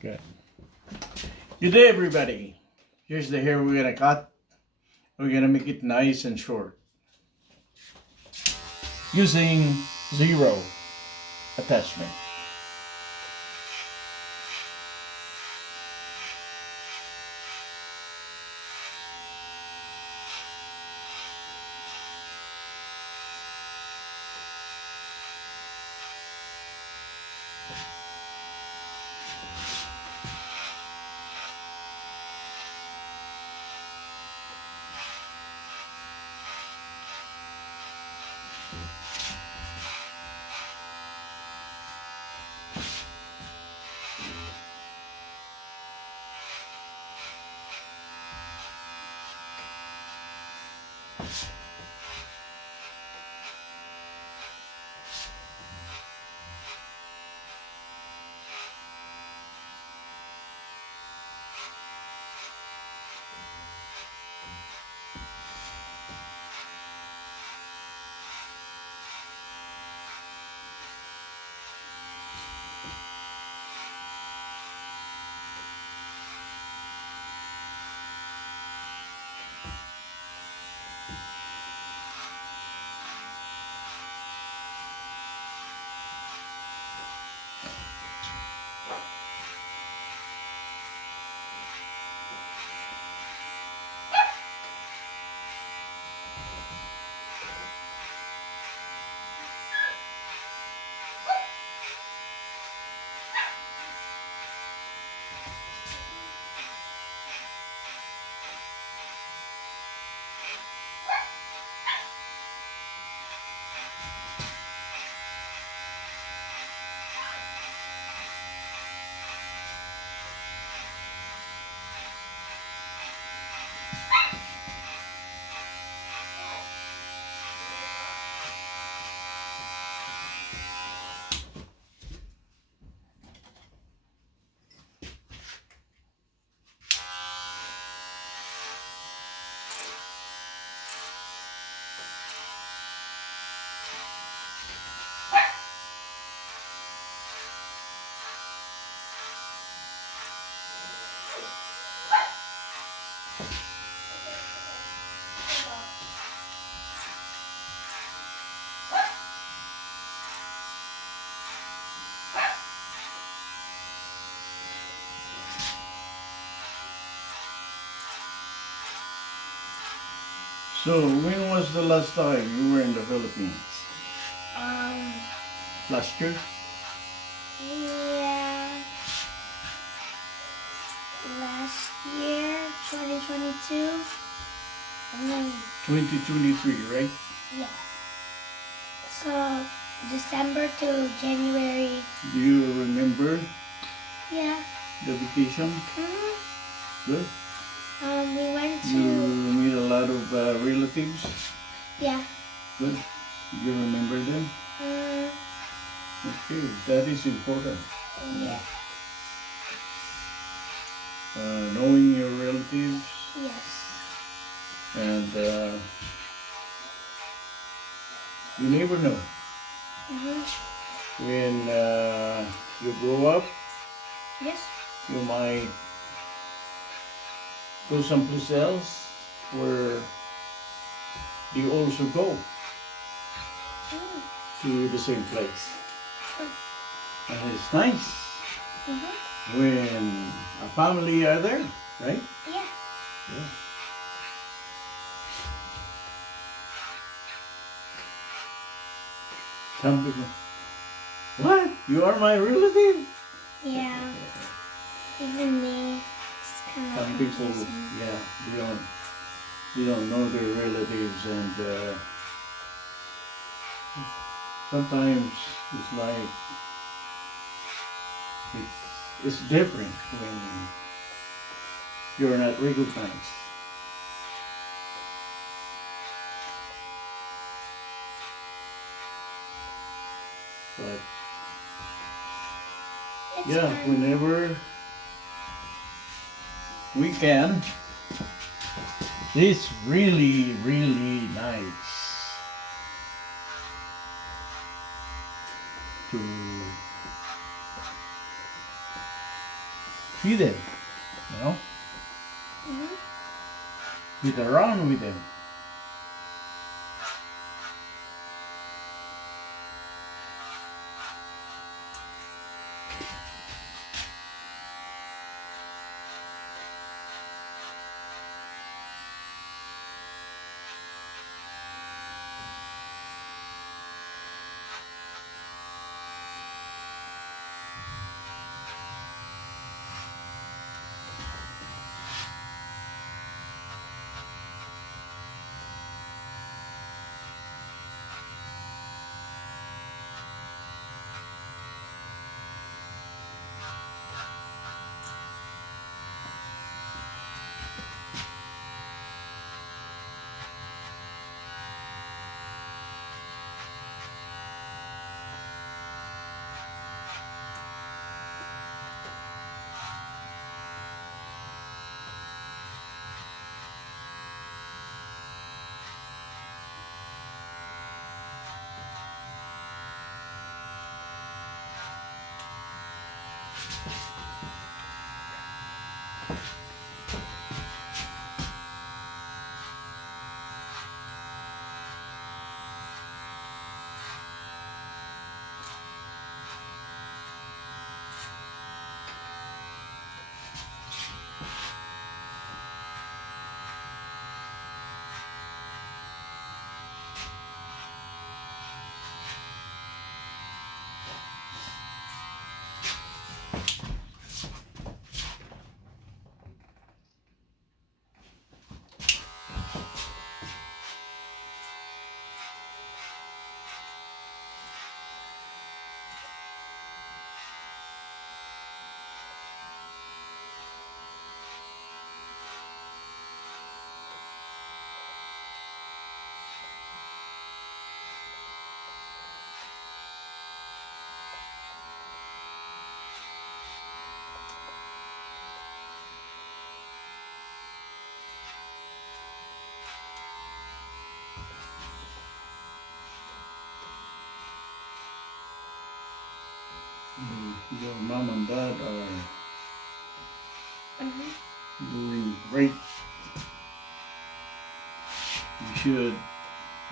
Good. Good day, everybody. Here's the hair we're gonna cut. We're gonna make it nice and short using zero attachment. So, when was the last time you were in the Philippines? Um, Last year? yeah, last year, 2022. And then, 2023, right? yeah. So, December to January. Do you remember Yeah. the vacation? Good. We went You to, meet a lot of relatives? yeah. Good. You remember them? Mm, Okay, that is important. yeah. Knowing your relatives Yes. and you never know when you grow up, Yes. you might go someplace else where you also go to the same place. And it's nice when a family are there, right? Yeah. Yeah. Some people, what? You are my relative? Yeah. Even me. It's kind of Some people, confusing. yeah, they don't know their relatives, and sometimes it's like it's different when you're not recognized. But It's yeah, fun. whenever we can, it's really, really nice to see them, Get around with them. Your mom and dad are doing great. You should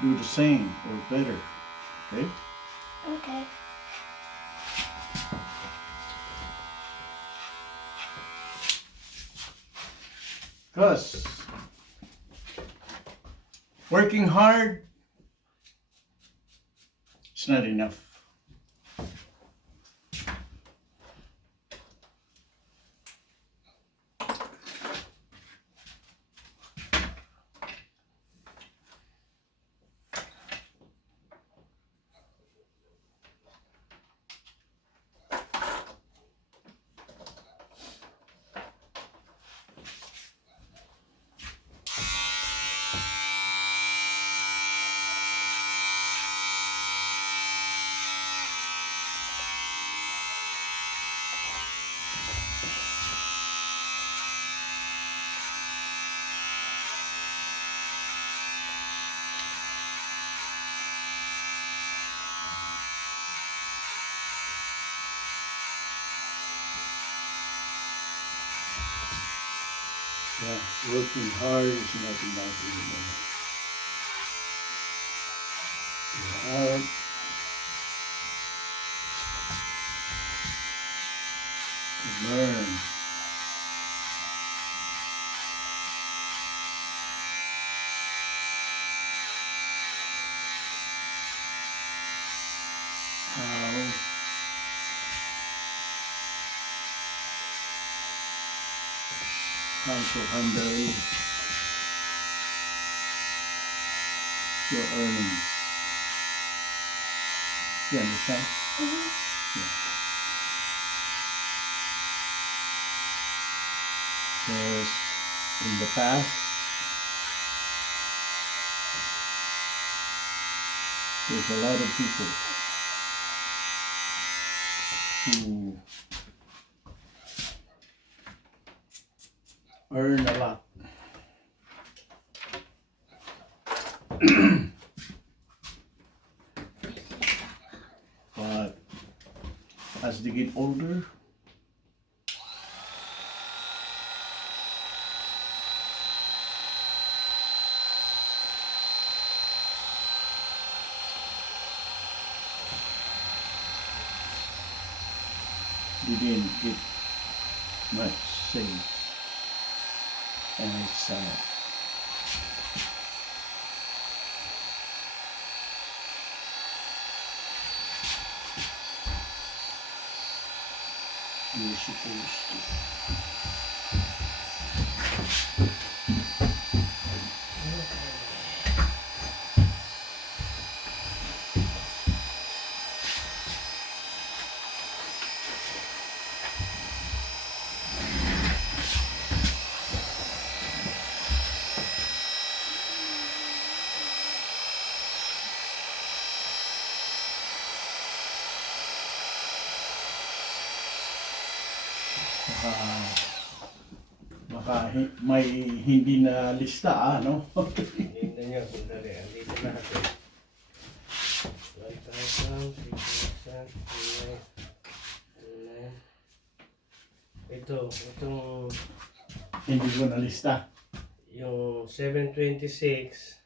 do the same or better, okay? Okay. Because working hard is not enough. Yeah, working hard is not enough anymore. You have to learn how to handle your earnings. You understand? Because in the past, there's a lot of people who earn a lot. But as they get older, didn't get much save. And it's you're supposed to. May hindi na lista, no? Hindi nyo, sandali. Andito na ako. 1,000, 3,000, 2,900. Itong Hindi ko na lista. yung 726,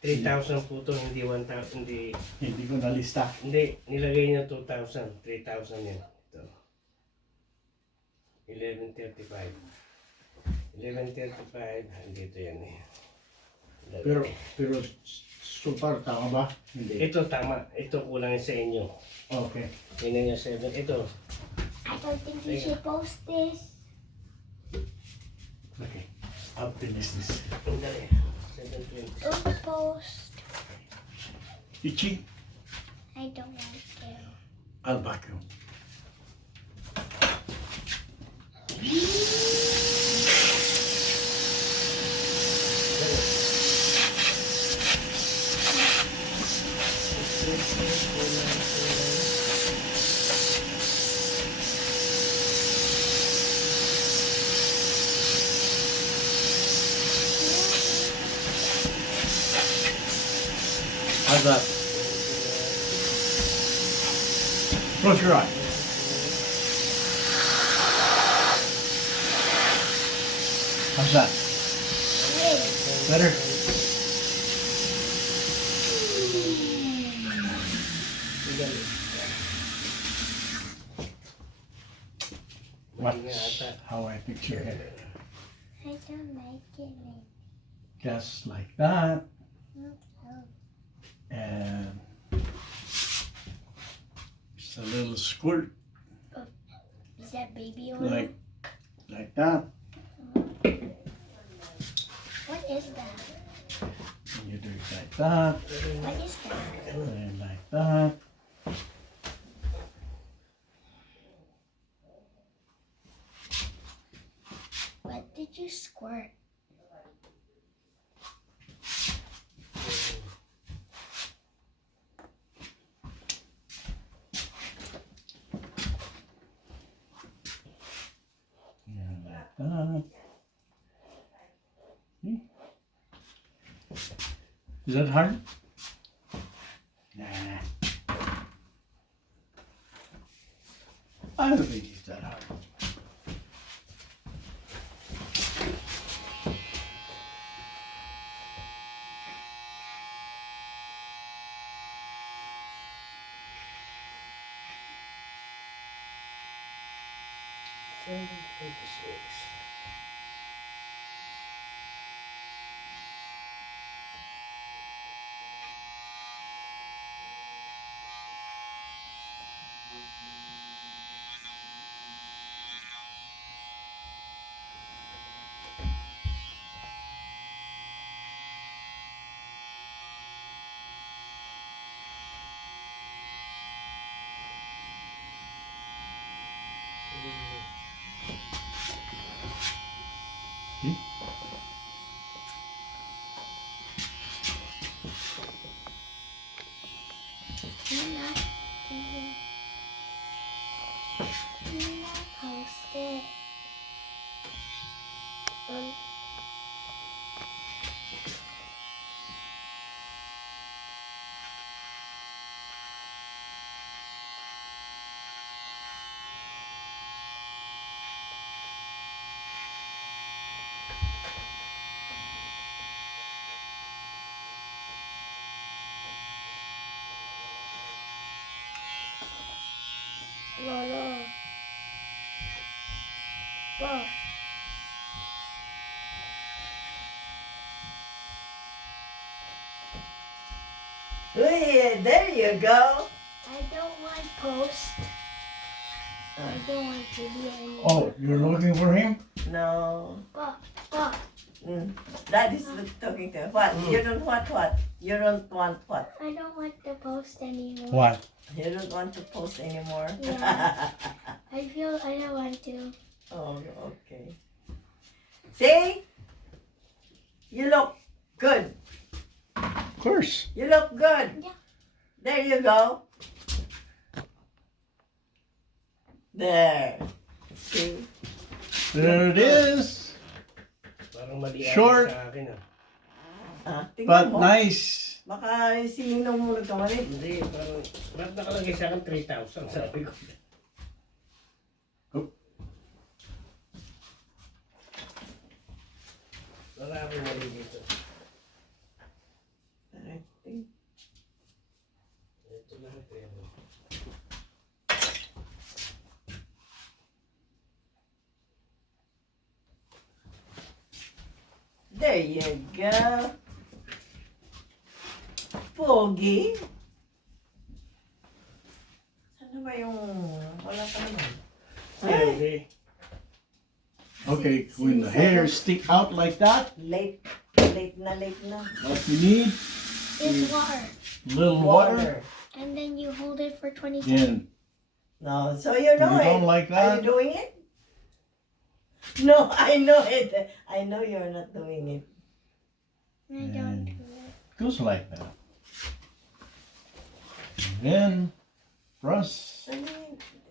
3,000 po ito, hindi 1,000, Hindi ko na lista. hindi, nilagay niya 2,000, 3,000 yan. Ito. 1135. 1135, andito yan eh. Pero so far tama ba? Hindi. Ito tama, ito kulang sa inyo. Okay. Tingnan niyo 7, ito. I don't think you should post this. Okay. I'll finish this. Sandali. 720. Don't post. Itchy? I don't want to. I'll vacuum. How's that? Close your eye. How's that? Wait. Better? What's how I picture it? I don't like it. Just like that. Oh. And just a little squirt Is that baby oil? like that. What is that? And you do it like that. What is that? And like that. What did you squirt? And like that. See? Is that hard? Nah. I don't think it's that hard. Do you not post it? Go. Hey, there you go. I don't want post. I don't want video anymore. Oh, you're looking for him? No. Go. Mm. Daddy's talking to what? You don't want what? You don't want what? I don't want the post anymore. What? You don't want to post anymore? Yeah. I feel I don't want to. Oh, okay. See? You look good. Of course. You look good. Yeah. There you go. There. See? There it is. Parang mali Short. sa akin ah. Ah, tingnan But mo. nice. Baka si Ninong mo nagkamali. Hindi, parang ba't nakalagay sa akin 3,000 sabi ko. Oh. Wala akong mali dito. Ito lahat eh. There you go. Pogi. Ano ba yung... Wala pa naman. Hindi. Okay, when the hairs stick out like that, Late na. what you need, It's water. little water, And then you hold it for 20 seconds. and No, so you if you know don't it. like Are you that, doing it? No, I know it. I know you're not doing it. I don't do it. goes like that. And then, press.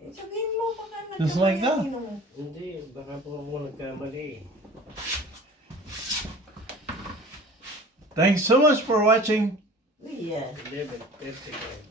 Sabihin mo baka Just like that. nagkamali nung- Hindi, baka po ako nagkamali. Thanks so much for watching. Yeah. 11:30.